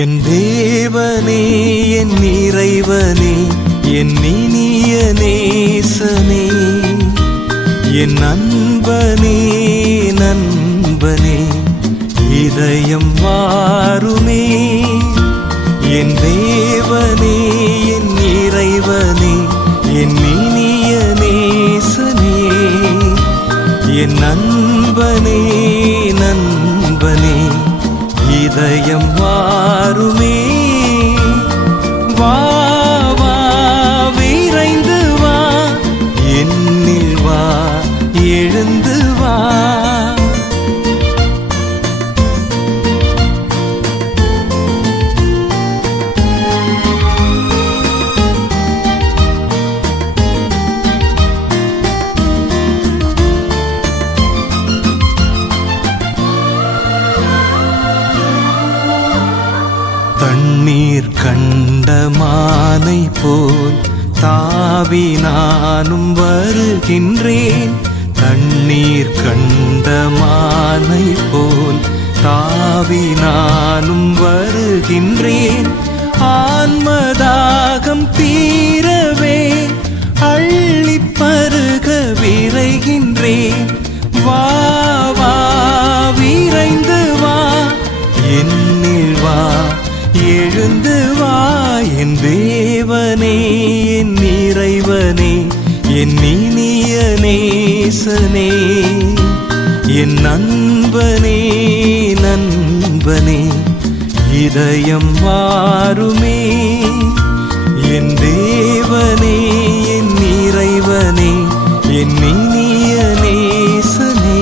என் தேவனே என் இறைவனே என் இனிய நேசனே என் நண்பனே நண்பனே இதயம் வாருமே. என் தேவனே என் இறைவனே என் இனிய நேசனே என் நண்பனே நண்பனே இதயம் வாருமே. வா வா விரைந்து வா என்னில் வா எழுந்து வா. தண்ணீர் கண்ட மானை போல் தாவி நானும் வருகின்றேன். தண்ணீர் கண்ட மானை போல் தாவி நானும் வருகின்றேன். ஆன்மதாகம் தீரவே அள்ளி பருக விரைகின்றேன். வா வா விரைந்து வா என்னில் வா எழுந்து வா. என் தேவனே என் இறைவனே என் இனிய நேசனே என் நண்பனே நண்பனே இதயம் வாருமே. என் தேவனே என் இறைவனே என் இனிய நேசனே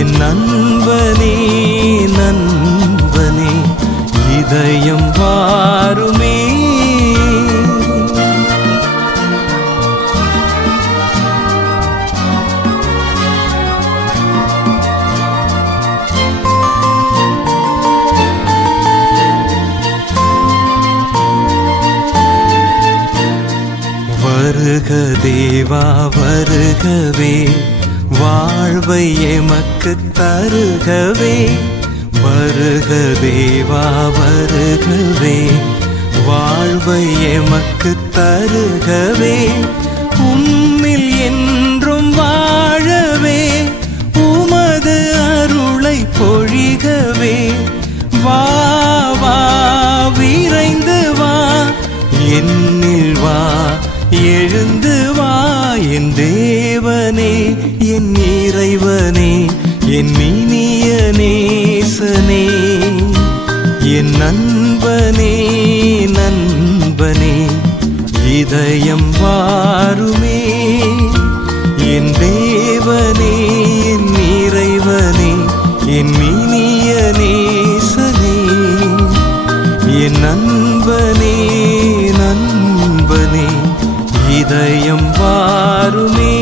என் நண்பனே நண்பனே இதயம் வாருமே. வருக தேவா வருகவே வாழ்வை எமக்கு தருகவே. வருக தேவா வருகவே வாழ்வை எமக்கு தருகவே. உம்மில் என்றும் வாழவே உமது அருளை பொழிகவே. வா வா விரைந்து வா என்னில் வா எழுந்து வா. என் தேவனே என் இறைவனே என் இனிய நேசனே என் நண்பனே நண்பனே இதயம் வாருமே. என் தேவனே என் இறைவனே என் இனிய நேசனே என் நண்பனே நண்பனே இதயம் வாருமே.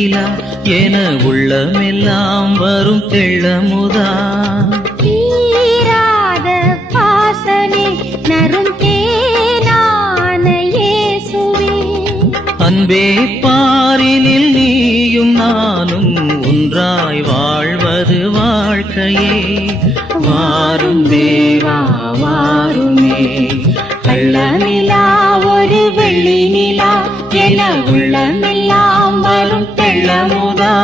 நிலா என உள்ளமெல்லாம் வரும் தெள்ளமுதா. தீராத பாசனே நரும் தேனான இயேசுவே, அன்பே பாரினில் நீயும் நானும் ஒன்றாய் வாழ்வது வாழ்க்கையே. வாரும் தேவா வாருமே, கள்ள நிலா ஒரு வெள்ளி நிலா என உள்ளமெல்லாம் வரும் தெள்ளமுதா.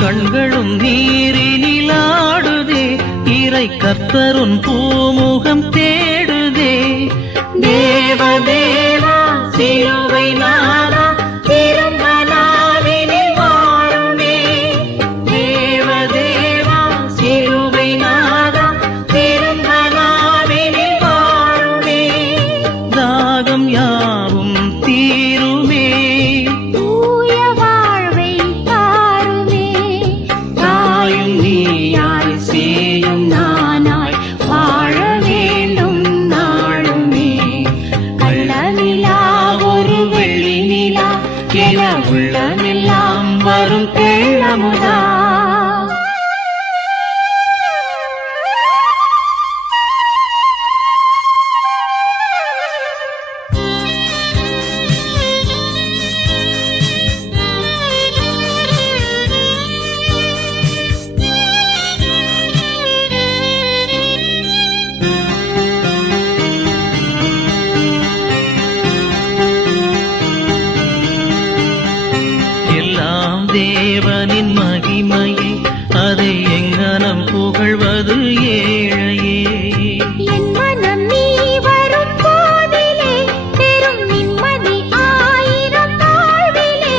கண்களும் நீரினிலாடுதே, இறை கர்த்தருன் பூமுகம் தேடுதே. தேவதேவா சிலுவை நாதா திரும்ப நாவினில் வாருமே. தேவதேவா சிலுவை நாதா திரும்ப நாவினில் வாருமே. தாகம் யாவும் தீருமே, தூய வாழ்வை தாருமே. தாயும் நீயாய் சேயும் நானாய் வாழ வேண்டும் நாளுமே. கள்ள நிலா ஒரு வெள்ளி நிலா என உள்ளமெல்லாம் வரும் தெள்ளமுதா. தேவனின் மகிமையை அதை எங்கனம் புகழ்வது ஏழையே. என் மனம் நீ வரும் போதிலே பெரும் நிம்மதி ஆயிரம் வாழ்விலே.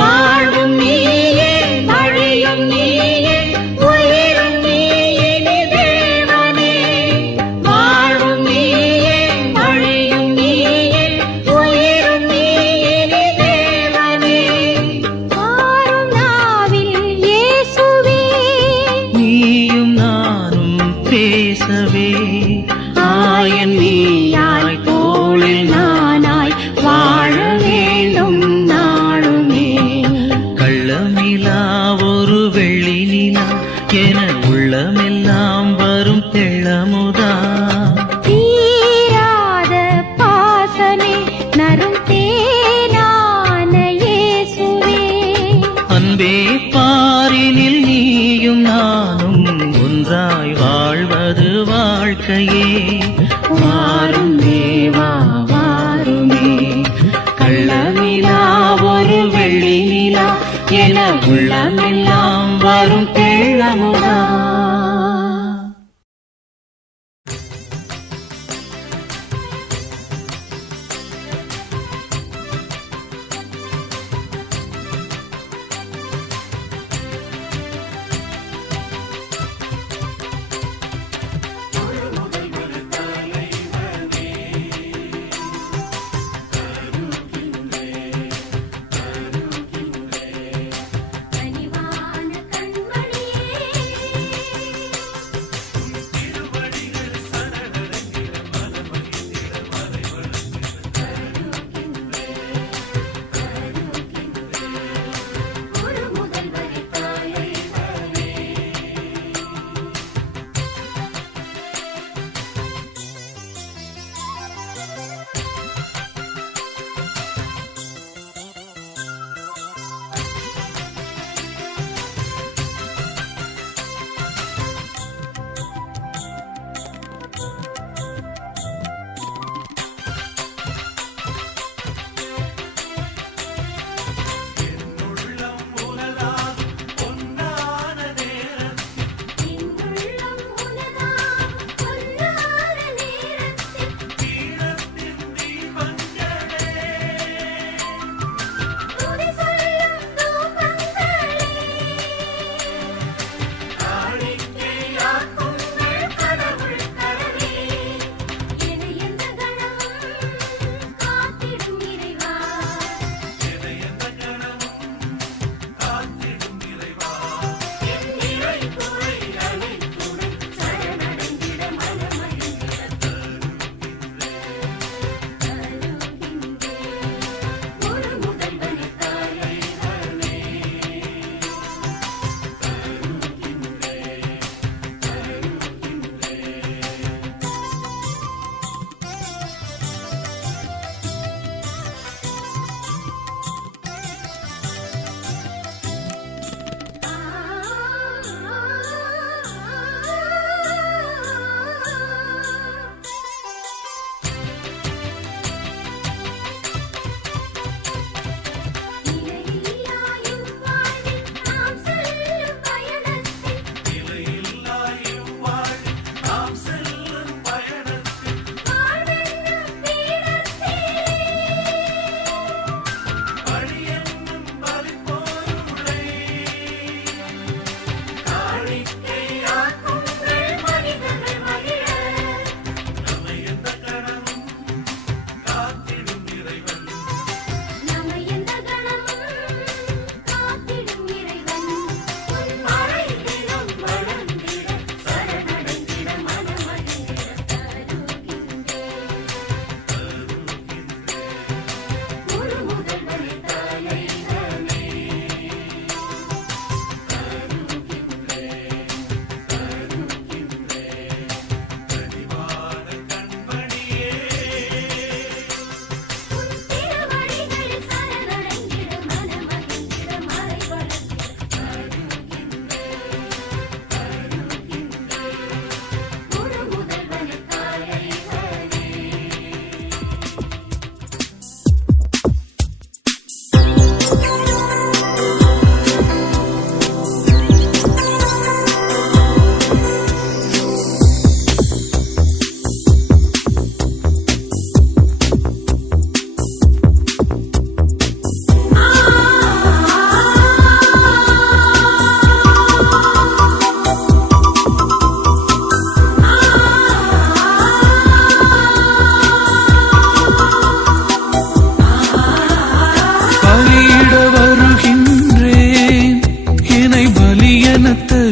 வாழ்வும் நீயே வழியும் நீயே உயிரும் நீயே தேவனே. வாழ்வும் நீயே வழியும் நீயே உயிரும் நீயே தேவனே. வாரும் நாவில் இயேசுவே, நீயும் நானும் பேசவே. ஆயன் நீயாய் தோளில் நானாய் வாழ வேண்டும் நாளுமே. கள்ளமிலா ஒரு வெள்ளி நிலா என உள்ளமெல்லாம் வரும் தெள்ளமுதா. தீராத பாசனே நரும் தேனான இயேசுவே, அன்பே பாரினில் நீயும் நானும் ஒன்றாய் வாழ்வது வாழ்க்கையே. வாரும் தேவா வாருமே, கள்ளமிலா ஒரு வெள்ளி நிலா என உள்ளமெல்லாம் வரும் தெள்ளமுதா.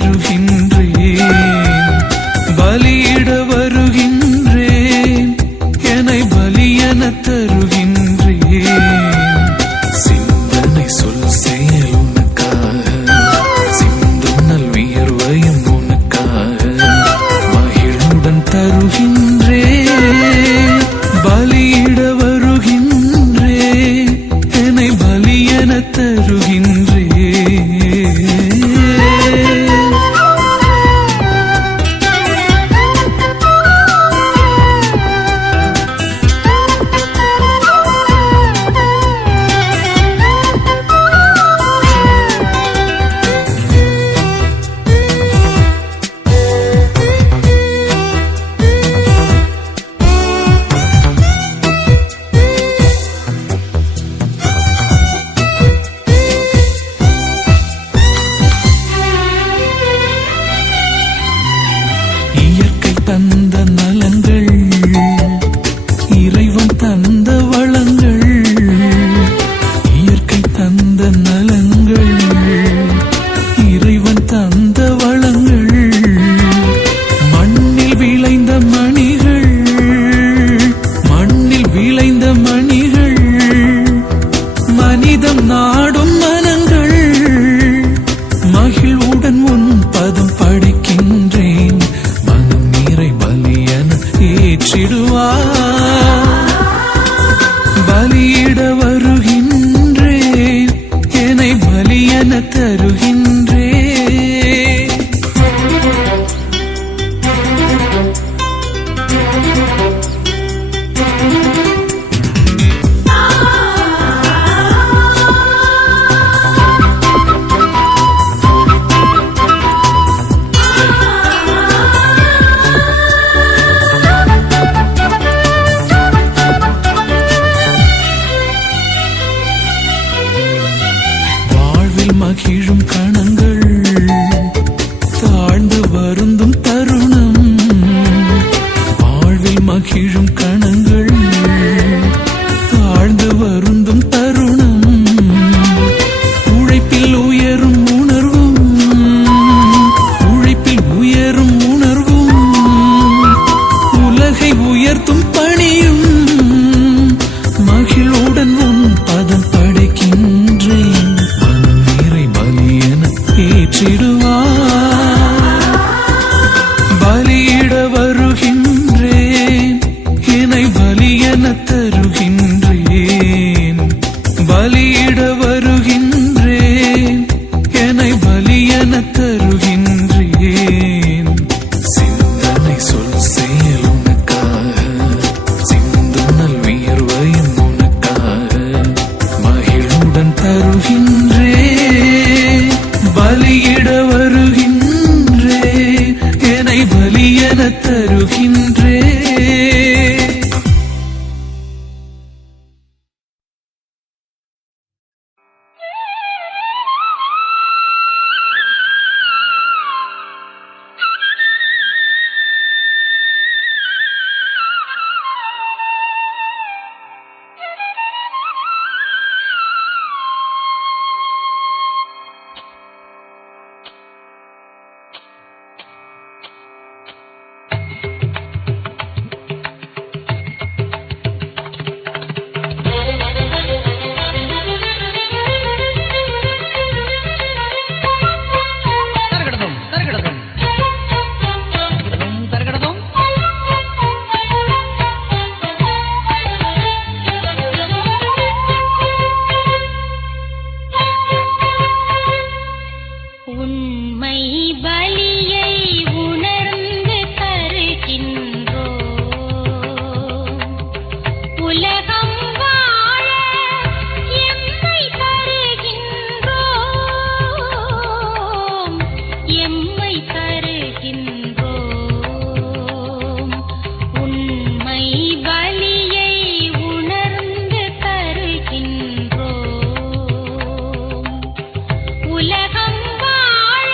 தருகின்றேன், பலியிட வருகின்றேன், என்னை பலியென தருகின்றேன். சிந்தனை சொல் செயல் உனக்காக, சிந்தும் நல் வியர்வையும் உனக்காக, மகிழுடன் தருகின்றேன், பலியிட வருகின்றேன், என்னை பலியென தருகின்றேன். இயற்கை தந்த நலங்கள், இறைவன் தந்த வளங்கள், இயற்கை தந்த நலங்கள், இறைவன் தந்த வளங்கள், மண்ணில் விளைந்த மணிகள், மண்ணில் விளைந்த மணிகள், மனிதம் நாடும் மனங்கள், மகிழ்வுடன் உன் பதம் படைக்கின்றேன், மனம் நீரை பலியென ஏற்றிடுவார், பலியிட வருகின்றேன், என்னை பலியென தருகின்றேன். வாழ்வில் மகிழும் கணங்கள், தாழ்ந்து வருந்தும் தருணம், வாழ்வில் மகிழும் கணங்கள், தாழ்ந்து வருந்தும் தருணம், உழைப்பில் உயரும் உணர்வும், உழைப்பில் உயரும் உணர்வும், உலகை உயர்த்தும் பணியும், மகிழ்வுடன் உன் பதம் படைக்கின்றேன், மனம் நீரை பலியென ஏற்றிடுவார், பலியிட வருகின்றேன், என்னை பலியென தருகின்றேன், பலியிட வருகின்றேன், என்னை பலியென தருகின்றேன். சிந்தனை சொல் செயல் உனக்காக, சிந்தும் நல் வியர்வையும் உனக்காக, மகிழுடன் தருகின்றேன், பலியிட வருகின்றேன், என்னை பலியென தருகின்றேன். உலகம் வாழ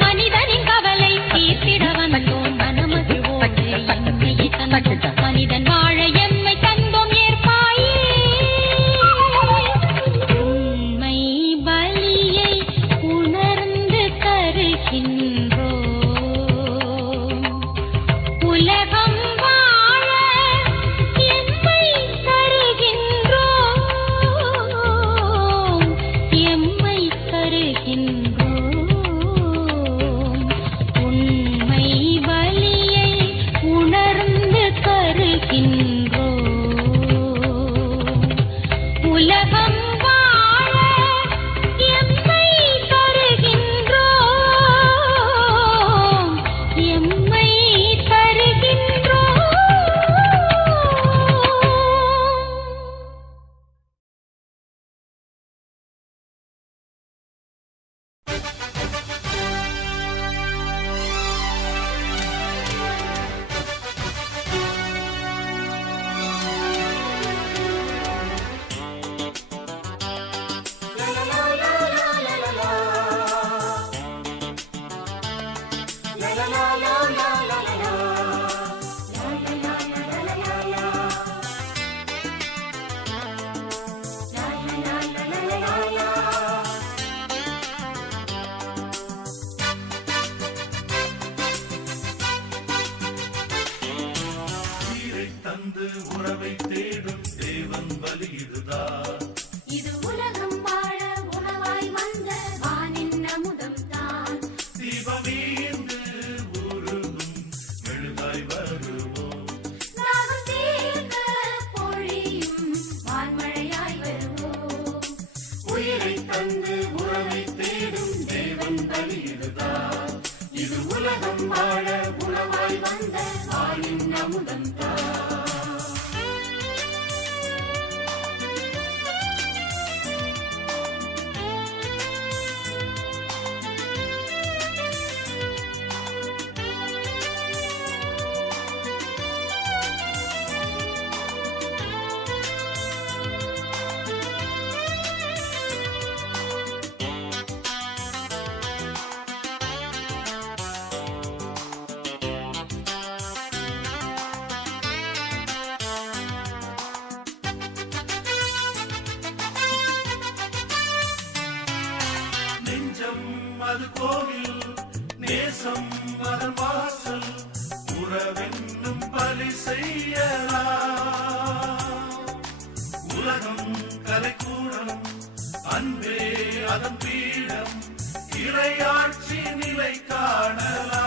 மனிதனின் கவலை தீர்த்திட வந்தோம் மனமகிழ்வோடு எம்மையை தந்தோம். மனிதன் வாழ எம்மை தந்தோம் ஏற்பாயே. உண்மை பலியை உணர்ந்து தருகின்றோம். உலகம் வாழ எம்மை தருகின்றோம். எம்மை தருகின்றோம். உண்மை பலியை உணர்ந்து தருகின்றோம். உலகம் வாழ எம்மை தருகின்றோம். எம்மை தருகின்றோம். இது உலகம் வாழ உணவாய் வந்த வானின் அமுதம் தான். தாகம் தீர்க்க பொழியும் வான்மழையாய் வருவோம். உயிரை தந்து உறவை தேடும் தேவன் பலியிடுதான். இது உலகம் வாழ உணவாய் வந்த வானின் அமுதம் தான். அது கோவில் நேசம் அதன் வாசல் உறவென்னும் பலி செய்யலாம். உலகம் கலைக்கூடம் அன்பே அதன் பீடம் இறையாட்சி நிலை காணலாம்.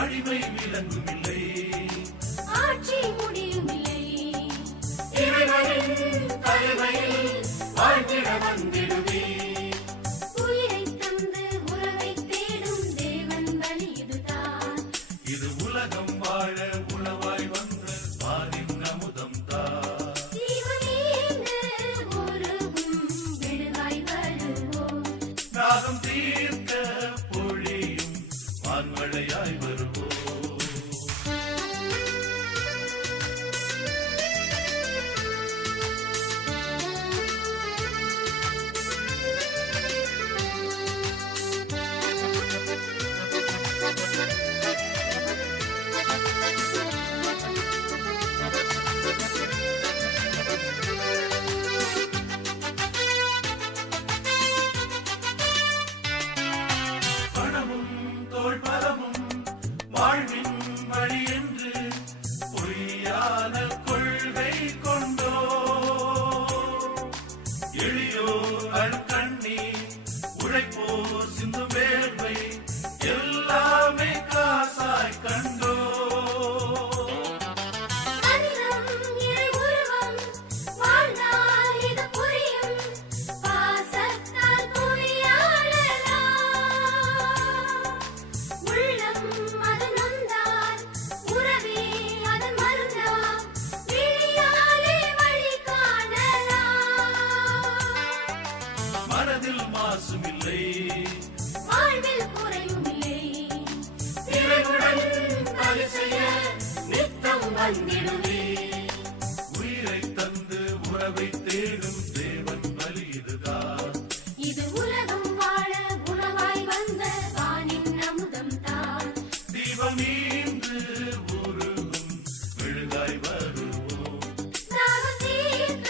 அடிமை விலங்குமில்லை, ஆட்சி முடியுமில்லை. இறைவனின் தலைமையில் வாழ்ந்திட வந்திடுவே. உயிரை தந்து உறவை தேடும் தேவன் பலியிடுதான். இது உலகம் வாழ உணவாய் வந்த வானின் அமுதம் தான். ஜீவனீந்து உருகும் விடுவாய் வருவோம். தாகம் தீர்க்க பொழியும் வான்மழையாய் வருவோம். பணமும் தோள் பலமும் வாழ்வின் வழி என்று பொய்யான கொள்கை கொண்டோ எளியோர் அழுக்கண்ணீர் உழைப்போ சிந்து வேர்வை எல்லாமே காசாய் கண்டோ. மனிதம் இறை உருவம் வாழ்ந்தால் இது புரியும். பாசத்தால் புவியாளலாம். உள்ளம் அது நொந்தால் வந்திடுமே. உயிரை தந்து உறவை தேடும் தேவன் பலி இதுதான். இது உலகம் வாழ உணவாய் வந்த வானின் அமுதம் தான். தீபமீன்று உருகும் மெழுகாய் வருவோம். தாகம் தீர்க்க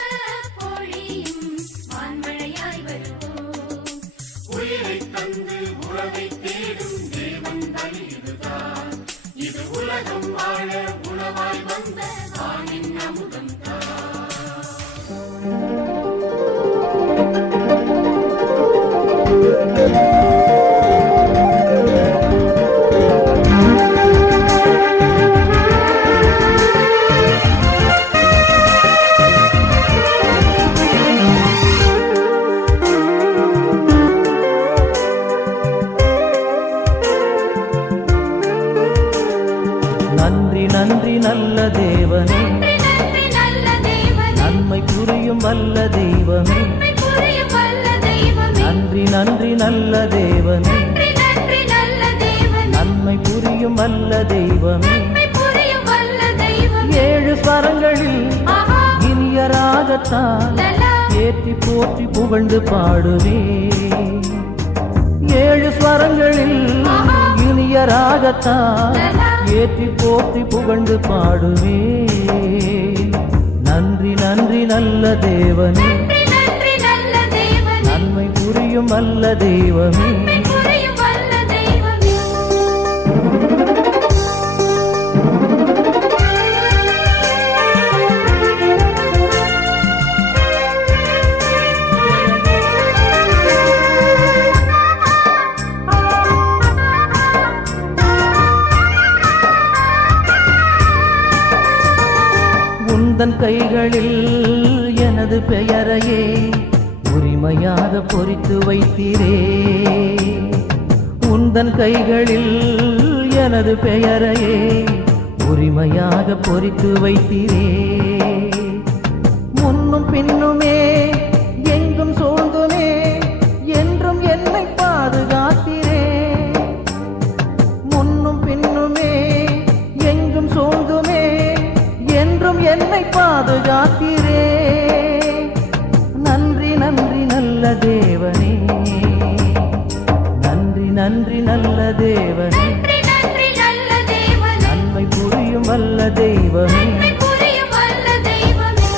பொழியும் வான்மழையாய் வருவோம். உயிரை தந்து உறவை தேடும் தேவன் பலி இதுதான். இது உலகம் வாழ உணவாய் வந்த வானின் அமுதம் தான். நன்றி நன்றி நல்ல தேவனே, நன்றி நன்றி நல்ல தேவனே, நன்மை புரியும் வல்ல தெய்வமே. நன்மை புரியும் வல்ல தெய்வமே. நன்றி நன்றி நல்ல தேவனே, நன்றி நன்றி நல்ல தேவனே, நன்மை புரியும் வல்ல தெய்வமே. நன்மை புரியும் வல்ல தெய்வமே. ஏழு ஸ்வரங்களில் ஆஹா இனிய ராகத்தால் லலா ஏற்றி போற்றி புகழ்ந்து பாடுவே. ஏழு ஸ்வரங்களில் இனிய ராகத்தால் ஏற்றி போற்றி புகழ்ந்து பாடுவே. நன்றி நன்றி நல்ல தேவனே, நன்றி நன்றி நல்ல தேவனே, நன்மை புரியும் வல்ல தெய்வமே. நன்மை புரியும் வல்ல தெய்வமே. உந்தன் கைகளில் எனது பெயரையே உரிமையாக பொறித்து வைத்தீரே. உந்தன் கைகளில் எனது பெயரையே உரிமையாக பொறித்து வைத்தீரே. முன்னும் பின்னுமே எங்கும் சூழ்ந்துமே என்றும் என்னை பாதுகாத்தீரே. முன்னும் பின்னுமே எங்கும் சூழ்ந்துமே என்றும் என்னை பாதுகாத்தீரே. நன்றி நன்றி நல்ல தேவனே, நன்றி நன்றி நல்ல தேவனே, நன்றி நன்றி நல்ல தேவனே, நன்மை புரியும் வல்ல தெய்வமே. நன்மை புரியும் வல்ல தெய்வமே.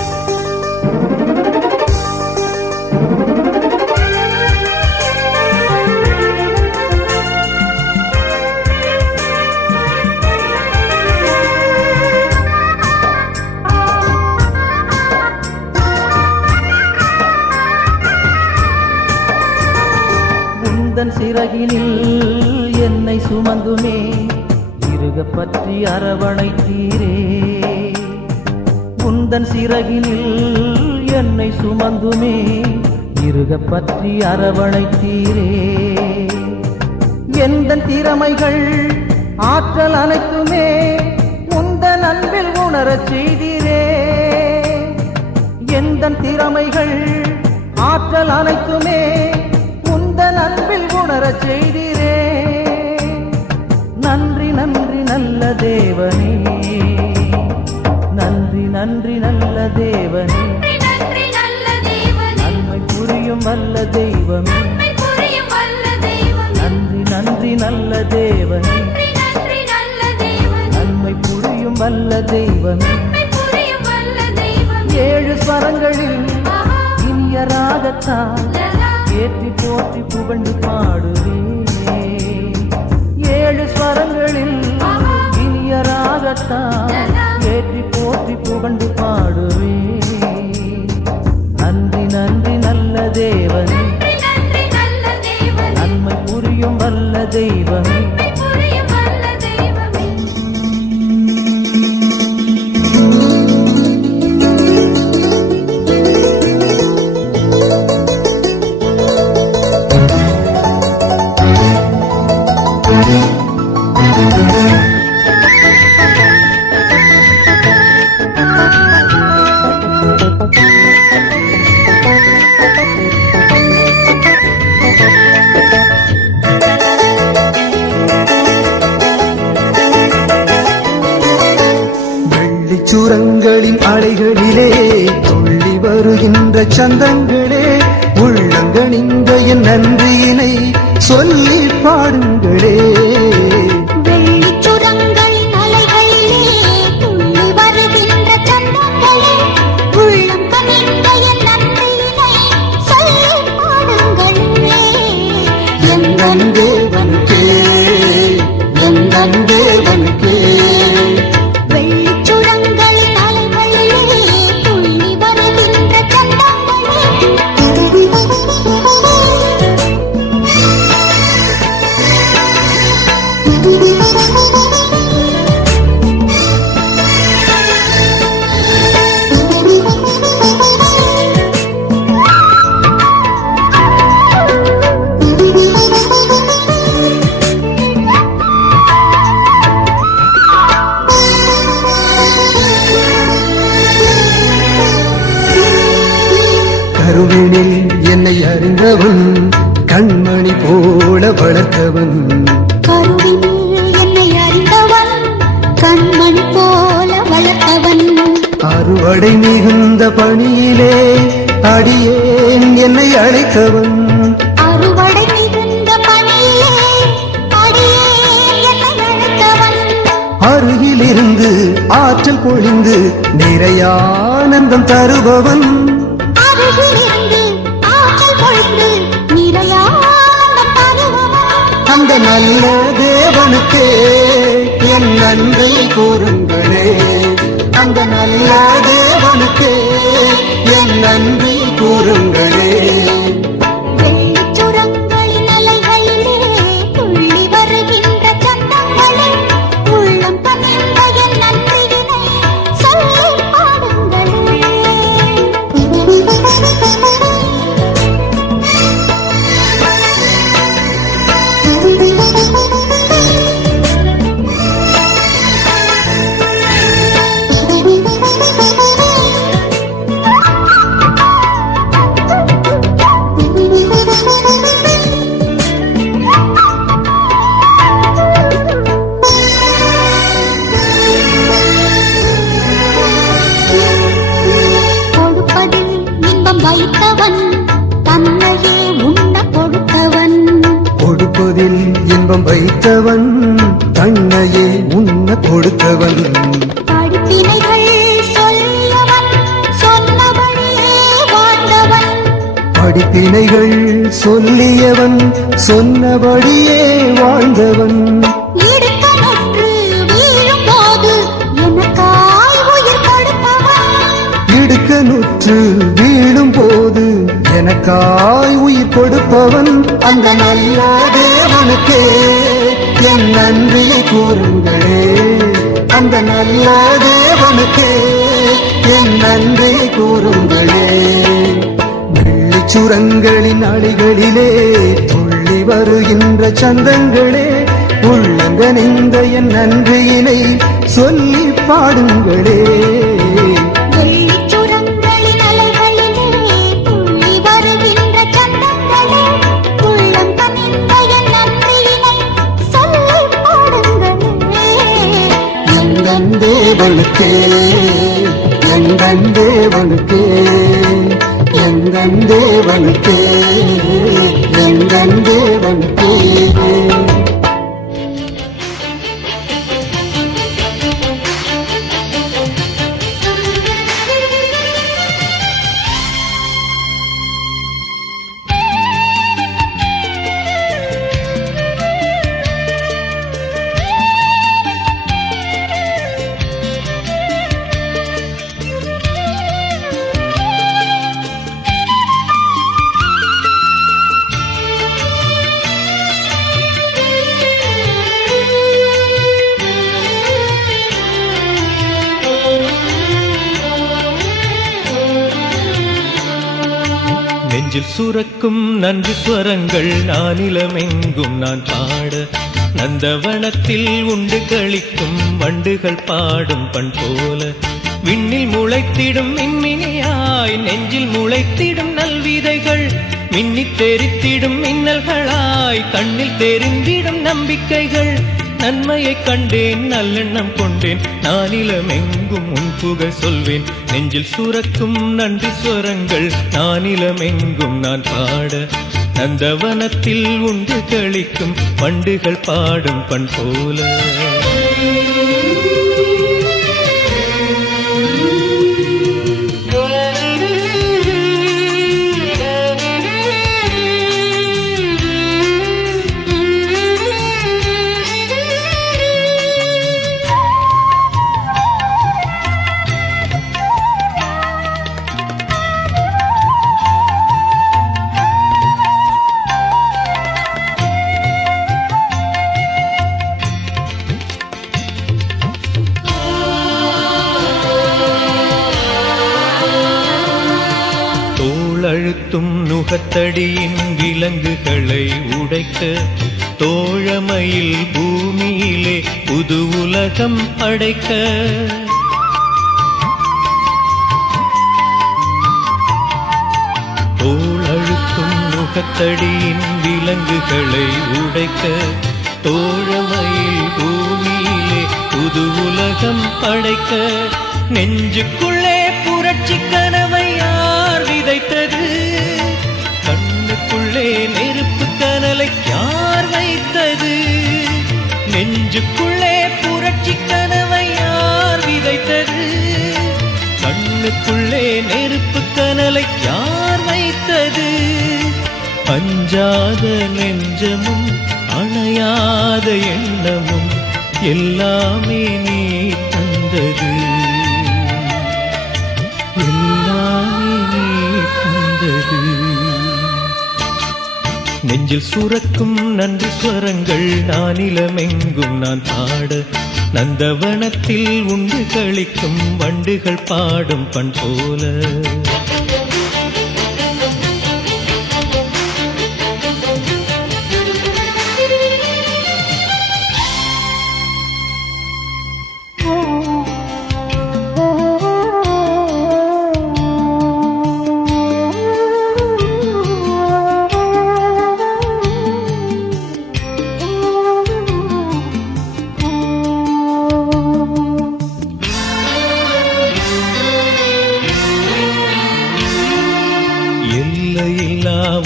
உந்தன் சிறகினில் என்னை சுமந்துமே இருக பற்றி அரவணைத்தீரே. உந்தன் சிறகினில் என்னை சுமந்துமே இருக பற்றி அரவணைத்தீரே. எந்தன் திறமைகள் ஆற்றல் அனைத்துமே உந்தன் அன்பில் உணரச் செய்தீரே. எந்தன் திறமைகள் ஆற்றல் அனைத்துமே உந்தன் அன்பில் உணரச் செய்தீரே. நன்றி நன்றி நல்ல தேவனே, நன்றி நன்றி நல்ல தேவனே, நன்றி நன்றி நல்ல தேவனே, நன்மை புரியும் வல்ல தெய்வமே. நன்மை புரியும் வல்ல தெய்வமே. நன்றி நன்றி நல்ல தேவனே, நன்றி நன்றி நல்ல தேவனே, நன்மை புரியும் வல்ல தெய்வமே. நன்மை புரியும் வல்ல தெய்வமே. ஏழு ஸ்வரங்களில் ஆஹா இனிய ராகத்தால் லலா ஏற்றி போற்றி புகழ்ந்து பாடுவே. ஏழு ஸ்வரங்களில் இனிய ராகத்தால் ஏற்றி போற்றி புகழ்ந்து பாடுவே. நன்றி நன்றி நல்ல தேவனே, நன்றி நன்றி நல்ல தேவனே, நன்மை புரியும் வல்ல தெய்வமே. நன்மை புரியும் வல்ல தெய்வமே. வெள்ளிச்சுரங்களின் அலைகளிலே துள்ளி வருகின்ற சந்தங்களே உள்ளங்கனிந்த என் நன்றியினை சொல்லி பாடுங்களே. வெள்ளிச் சுரங்களின் அலைகளிலே துள்ளி வருகின்ற சந்தங்களே, உள்ளம் கனிந்த என் நன்றியினை சொல்லிப் பாடுங்களே. எந்தன் தேவனுக்கே எந்தன் தேவனுக்கே வெள்ளிச் சுரங்களின் அலைகளிலே துள்ளி வருகின்ற சந்தங்களே. கருவினில் என்னை அறிந்தவன் கண்மணி போல வளர்த்தவன் கருவினில் என்னை அறிந்தவன், கண்மணி போல வளர்த்தவன். அறுவடை மிகுந்த பணியிலே அடியேன் என்னை அழைத்தவன் அறுவடை மிகுந்த பணியிலே அடியேன் என்னை அழைத்தவன். அருகிலிருந்து ஆற்றல் பொழிந்து நிறைய ஆனந்தம் தருபவன் அருகிலிருந்து ஆற்றல் பொழிந்து நிறைய ஆனந்தம் தருபவன். அந்த நல்ல தேவனுக்கே என் நன்றி கூறுங்களே. அந்த நல்ல தேவனுக்கே என் நன்றி கூறுங்களே. வெள்ளிச் சுரங்களின் அலைகளிலே துள்ளி வருகின்ற சந்தங்களே, உள்ளம் கனிந்த என் நன்றியினை சொல்லிப் பாடுங்களே. கொடுப்பதில் இன்பம் வைத்தவன், தன்னையே உண்ண கொடுத்தவன். கொடுப்பதில் இன்பம் வைத்தவன் தன்னையே உண்ண கொடுத்தவன் படிப்பினைகள் சொல்லியவன், சொன்னபடியே வாழ்ந்தவன். படிப்பினைகள் சொல்லியவன் சொன்னபடியே வாழ்ந்தவன் இடுக்கணுற்று வீழும்போது எனக்காய் உயிர் கொடுத்தவன். இடுக்கணுற்று வீழும் போது எனக்காய் உயிர் கொடுப்பவன் அந்த நல்ல தேவனுக்கே என் நன்றியை கூறுங்களே. அந்த நல்ல தேவனுக்கே என் நன்றியை கூறுங்களே. வெள்ளிச்சுரங்களின் அடிகளிலே துள்ளி வருகின்ற சந்தங்களே உள்ளங்கனிந்த என் நன்றியினை சொல்லி பாடுங்களே. வெள்ளிச் சுரங்களின் அலைகளிலே துள்ளி வருகின்ற சந்தங்களே, உள்ளம் கனிந்த என் நன்றியினை சொல்லிப் பாடுங்களே. எந்தன் தேவனுக்கே எந்தன் தேவனுக்கே எந்தன் தேவனுக்கே எந்தன் தேவனுக்கே. நெஞ்சில் சுரக்கும் நன்றி ஸ்வரங்கள் நானிலமெங்கும் நான் பாட, நந்தவனத்தில் உண்டு களிக்கும் வண்டுகள் பாடும் பண் போல, விண்ணில் முளைத்திடும் மின்மினியாய் நெஞ்சில் முளைத்திடும் நல்விதைகள், மின்னித் தெரித்திடும் மின்னல்களாய் கண்ணில் தெரிந்திடும் நம்பிக்கைகள், நன்மையை கண்டேன் நல்லெண்ணம் கொண்டேன் நானிலமெங்கும் உன் புகழ் சொல்வேன் நெஞ்சில் சுரக்கும் நன்றி ஸ்வரங்கள் நானிலமெங்கும் நான் பாட நந்தவனத்தில் உண்டு களிக்கும் பண்டுகள் பாடும் பண் போல அழுத்தும் நுகத்தடியின் விலங்குகளை உடைக்க தோழமையில் பூமியிலே புது உலகம் படைக்க தோளழுத்தும் நுகத்தடியின் விலங்குகளை உடைக்க தோழமையில் பூமியிலே புது உலகம் படைக்க நெஞ்சுக்குள்ளே புரட்சி கனவை யார் விதைத்தது கண்ணுக்குள்ளே நெருப்பு கனலை யார் வைத்தது நெஞ்சுக்குள்ளே புரட்சி கனவை யார் விதைத்தது கண்ணுக்குள்ளே நெருப்பு கனலை யார் வைத்தது அஞ்சாத நெஞ்சமும் அணையாத எண்ணமும் எல்லாமே நீ தந்தது நெஞ்சில் சுரக்கும் நன்றி ஸ்வரங்கள் நானிலமெங்கும் நான் பாட நந்தவனத்தில் உண்டு களிக்கும் வண்டுகள் பாடும் பண் போல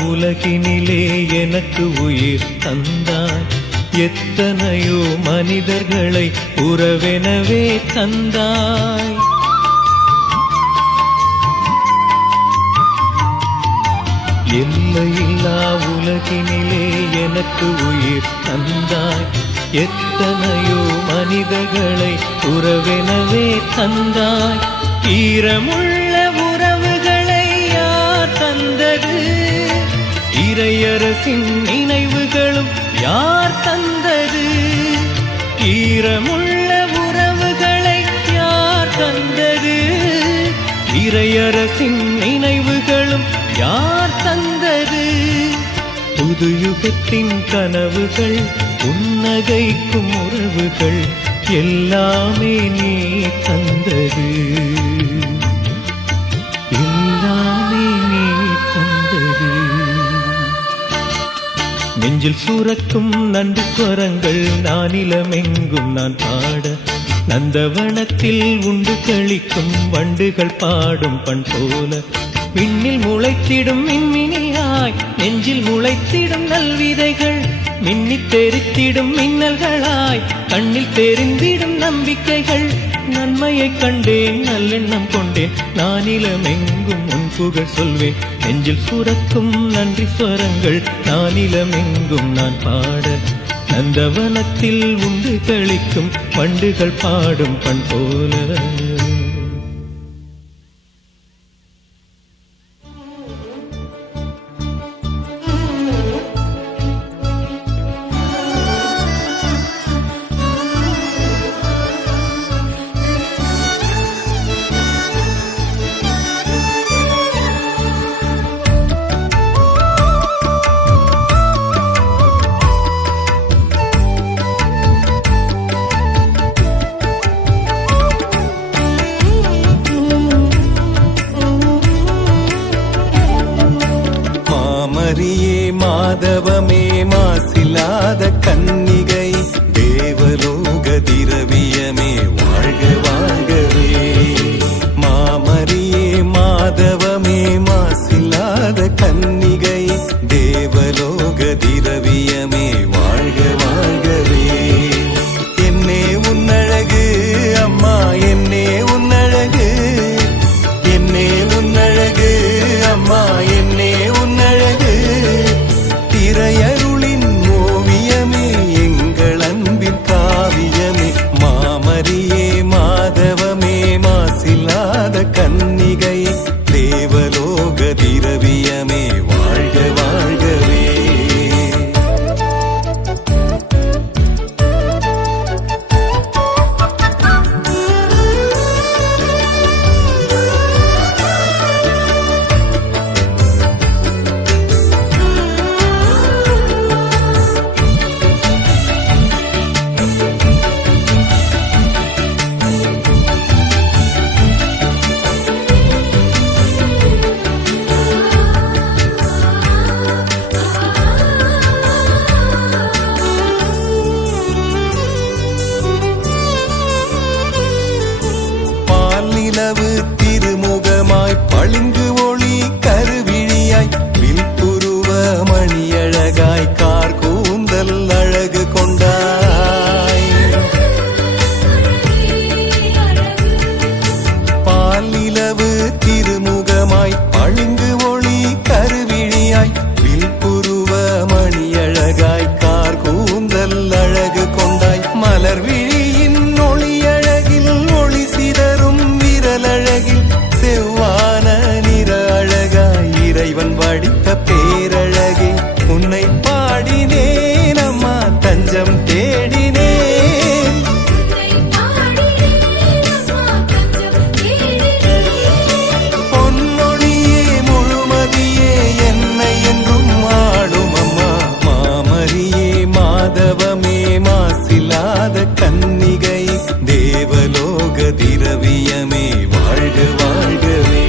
உலகினிலே எனக்கு உயிர் தந்தாய் எத்தனையோ மனிதர்களை உறவெனவே தந்தாய் எல்லையில்லா உலகினிலே எனக்கு உயிர் தந்தாய் எத்தனையோ மனிதர்களை உறவெனவே தந்தாய் ஈரமுள்ள உறவுகளை யார் தந்தது இறையரசின் நினைவுகளும் யார் தந்தது ஈரமுள்ள உறவுகளை யார் தந்தது இறையரசின் நினைவுகளும் யார் தந்தது புது யுகத்தின் கனவுகள் புன்னகைக்கும் உறவுகள் எல்லாமே நீ தந்தது எல்லாமே நீ தந்தது நெஞ்சில் சுரக்கும் நன்றி ஸ்வரங்கள் நானிலமெங்கும் நான் பாட நந்தவனத்தில் உண்டு களிக்கும் வண்டுகள் பாடும் பண் போல விண்ணில் முளைத்திடும் மின்மினியாய் நெஞ்சில் முளைத்திடும் நல்விதைகள் மின்னித் தெரித்திடும் மின்னல்களாய் கண்ணில் தெரிந்திடும் நம்பிக்கைகள் நன்மையை கண்டேன் நல்லெண்ணம் கொண்டேன் நானிலமெங்கும் உன் புகழ் சொல்வேன் நெஞ்சில் சுரக்கும் நன்றி ஸ்வரங்கள் நானிலமெங்கும் நான் பாட நந்தவனத்தில் உண்டு களிக்கும் வண்டுகள் பாடும் பண் போல திரவியமே வாழ்க வாழ்கவே.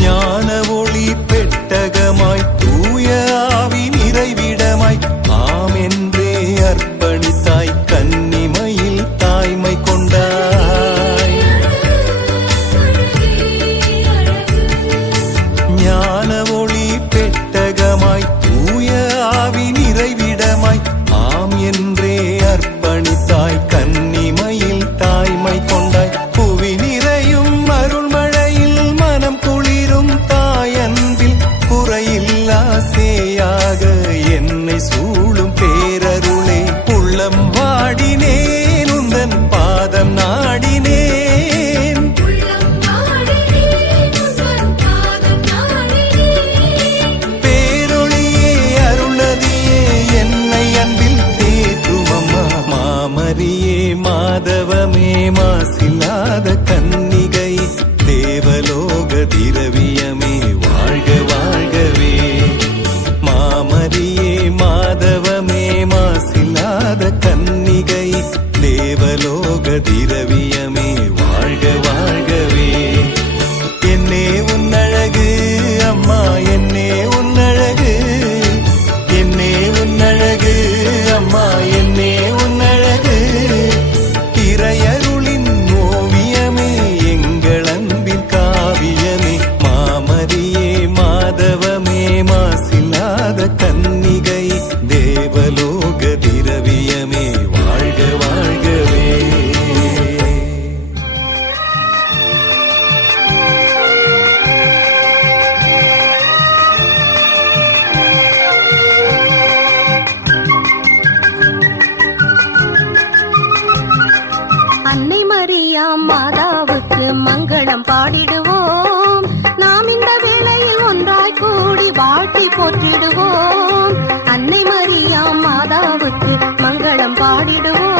ஞான ஒளி பெட்டகமாய் தூய ஆவி நிறைவிடமாய் ஆம் என்றே அர்ப்பணித்தாய் கன்னிமையில் தாய்மை கொண்டாய். ஞான ஒளி பெட்டகமாய் தூய ஆவி நிறைவிடமாய் ஆம் என்றே அர்ப்பணித்தாய் கன்னிமையில் தாய்மை கொண்டாய். புவி நிறையும் அருள்மழையில் மனம் குளிரும் தாயன்பில் குறையில்லா சேயாக என்னை சூழும் பேரருளே. உள்ளம் வாடினேன் உந்தன் பாதம் நாடினேன். பேரொளியே அருளதியே என்னை அன்பில் தேற்றுமம்மா. மாமரியே மாதவமே மாசில்லாத கன்னிகை தேவலோக திரவியமே வாழ்க வாழ்கவே. மாமரியே மாதவமே மாசில்லாத கன்னிகை தேவலோக திரவியமே வாழ்க வாழ்கவே. என்னே உன்னழகு அம்மா என்னே உன்னழகு. என்னே உன்னழகு அம்மா என்னே உன்னழகு. இறையருளின் ஓவியமே எங்கள் அன்பின் காவியமே. மாமரியே மாதவமே மாசில்லாத கன்னிகை தேவலோக திரவியமே வாழ்க வாழ்கவே. அன்னை மரியா மாதாவுக்கு மங்களம் பாடிடுவோம். நாம் இந்த வேளையில் ஒன்றாய் கூடி வாழ்த்தி போற்றிடுவோம். அன்னை மரியா மாதாவுக்கு மங்களம் பாடிடுவோம்.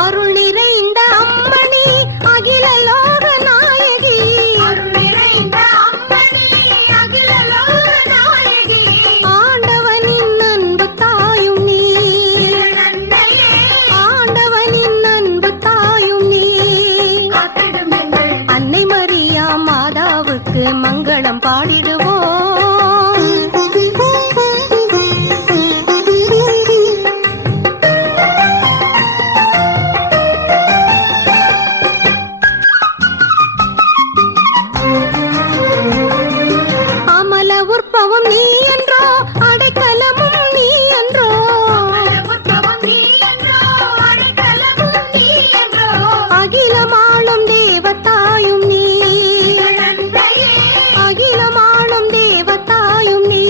அருள் நிறைந்த அம்மணி அகில லோக நாயகி. ஆண்டவனின் அன்பு தாயும் நீ. ஆண்டவனின் அன்பு தாயும் நீ. அன்னை மரியா மாதாவுக்கு மங்களம் பாடிடுவோம். அமல உற்பவம் நீ என்றோ அடைக்கலமும் நீ என்றோ. அகிலமாளும் தேவதாயும் நீ. அகிலமாளும் தேவதாயும் நீ.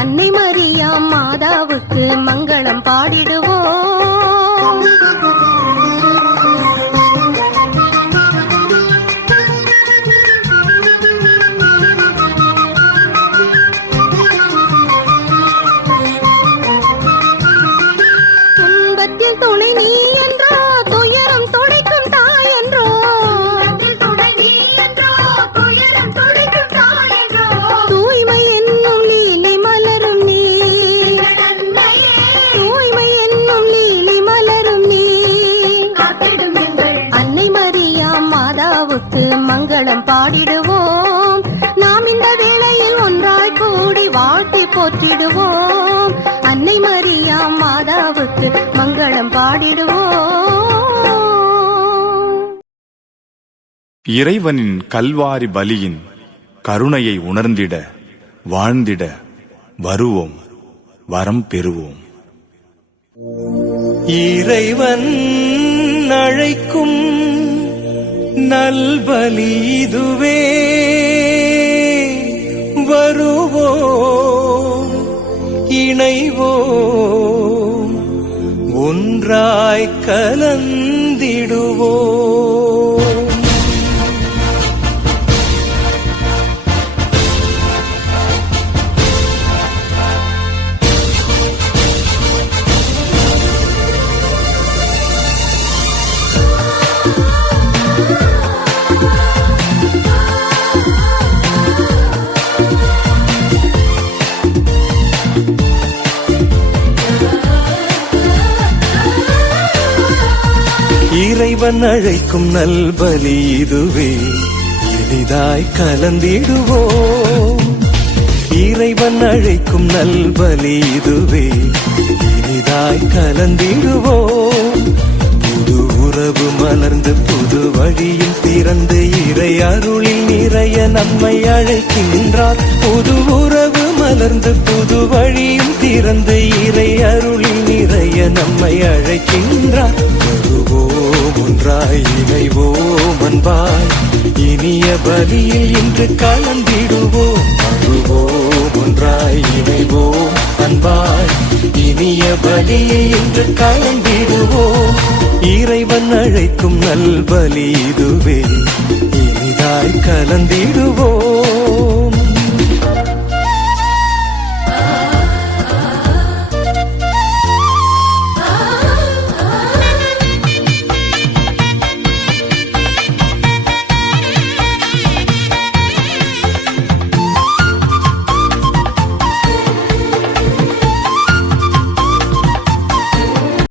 அன்னை மரியா மாதாவுக்கு மங்களம் பாடிடுவோம். துன்பத்தில் துணை நீ என்றோ துயரம் துடைக்கும் தாய் என்றோ. தூய்மை என்னும் லீலை மலரும் நீ. தூய்மை என்னும் லீலை மலரும் நீ. அன்னை மரியா மாதாவுக்கு மங்களம் பாடிடுவோம். நாம் இந்த வேளையில் ஒன்றாய் கூடி வாழ்த்தி போற்றிடுவோம். அன்னை மரியா மாதாவுக்கு மங்களம் பாடிடுவோம். இறைவனின் கல்வாரி பலியின் கருணையை உணர்ந்திட வாழ்ந்திட வருவோம், வரம் பெறுவோம். இறைவன் அழைக்கும் நல்பலி இதுவே, வருவோம், இணைவோம், ஒன்றாய் கலந்திடுவோம். இறைவன் அழைக்கும் நல்பலி இதுவே, எளிதாய் கலந்திடுவோம். இறைவன் அழைக்கும் நல்பலி இதுவே, எளிதாய் கலந்திடுவோம். புது உறவு மலர்ந்து புது வழியும் திறந்து இறை அருளில் நிறைய நம்மை அழைக்கின்றார். புது உறவு மலர்ந்து புது வழியும் திறந்து இறை அருளில் நிறைய நம்மை அழைக்கின்றார். வருவோம், ஒன்றாய் இணைவோம், அன்பாய் இனிய பலியில் இன்று கலந்திடுவோம். வருவோம், ஒன்றாய் இணைவோம், அன்பாய் இனிய பலியில் இன்று கலந்திடுவோம். இறைவன் அழைக்கும் நல்பலி இதுவே, இனிதாய் கலந்திடுவோம்.